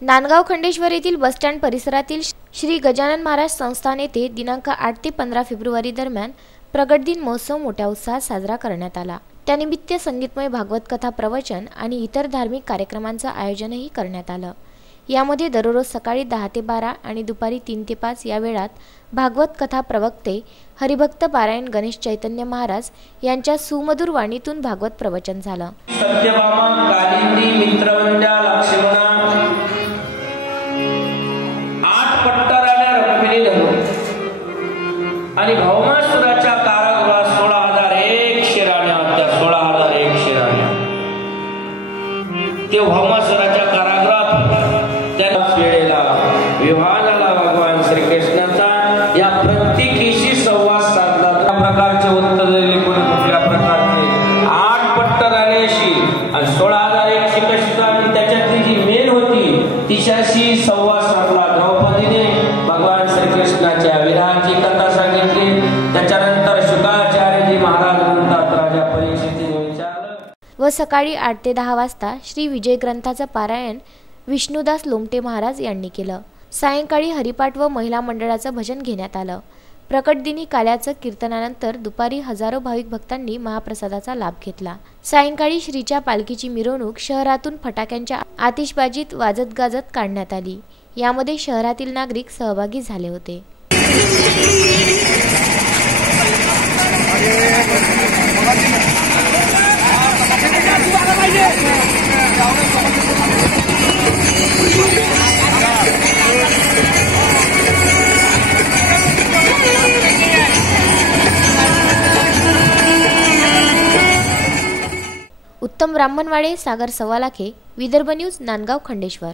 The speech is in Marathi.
नांदगाव खंडेश्वर येथील बसस्टँड परिसरातील श्री गजानन महाराज संस्थान येथे दिनांक 8 ते 15 फेब्रुवारी दरम्यान प्रगट दिन महोत्सव मोठ्या उत्साहात साजरा करण्यात आला। त्यानिमित्त संगीतमय भागवत कथा प्रवचन आणि इतर धार्मिक कार्यक्रमांचे आयोजनही करण्यात आलं। यामध्ये दररोज सकाळी 10 ते 12 आणि दुपारी 3 ते 5 या वेळात भागवत कथा प्रवक्ते हरिभक्त पारायण गणेश चैतन्य महाराज यांच्या सुमधुर वाणीतून भागवत प्रवचन झालं। सत्यभामा कालिंदी मित्रवंद्या लक्ष्मणा आठ पट्टराल्या रक्मिणी धनु आणि भौमासुराच्या कारागृहात 16,100 राण्या होत्या। 16,100 राण्या ते भौमासुराच्या कारागृहात त्याच वेळेला विवाहाला भगवान श्रीकृष्णाचा या प्रत्येकीशी संवाद साधला। त्या प्रकारचे उत्तर दिले कुठल्या प्रकारचे 8 पट्टराण्याशी आणि 16,100 कष्ट आणि त्याच्यातली जी मेन होती तिच्याशी संवाद साधला। द्रौपदीने भगवान श्रीकृष्णाच्या विरहाची कथा सांगितली। त्याच्यानंतर शुकाचार्यजी महाराज म्हणतात राजा परीक्षितीने विचारलं व सकाळी 8 ते 10 वाजता श्री विजय ग्रंथाचं पारायण विष्णुदास लोमटे महाराज यांनी केलं। सायंकाळी हरिपाठ व महिला मंडळाचं भजन घेण्यात आलं। प्रकट दिनी काल्याचं कीर्तनानंतर दुपारी हजारो भाविक भक्तांनी महाप्रसादाचा लाभ घेतला। सायंकाळी श्रीच्या पालखीची मिरवणूक शहरातून फटाक्यांच्या आतिषबाजीत वाजत गाजत काढण्यात आली। यामध्ये शहरातील नागरिक सहभागी झाले होते। उत्तम ब्राह्मणवाडे, सागर सवालाखे, विदर्भ न्यूज, नांदगाव खंडेश्वर।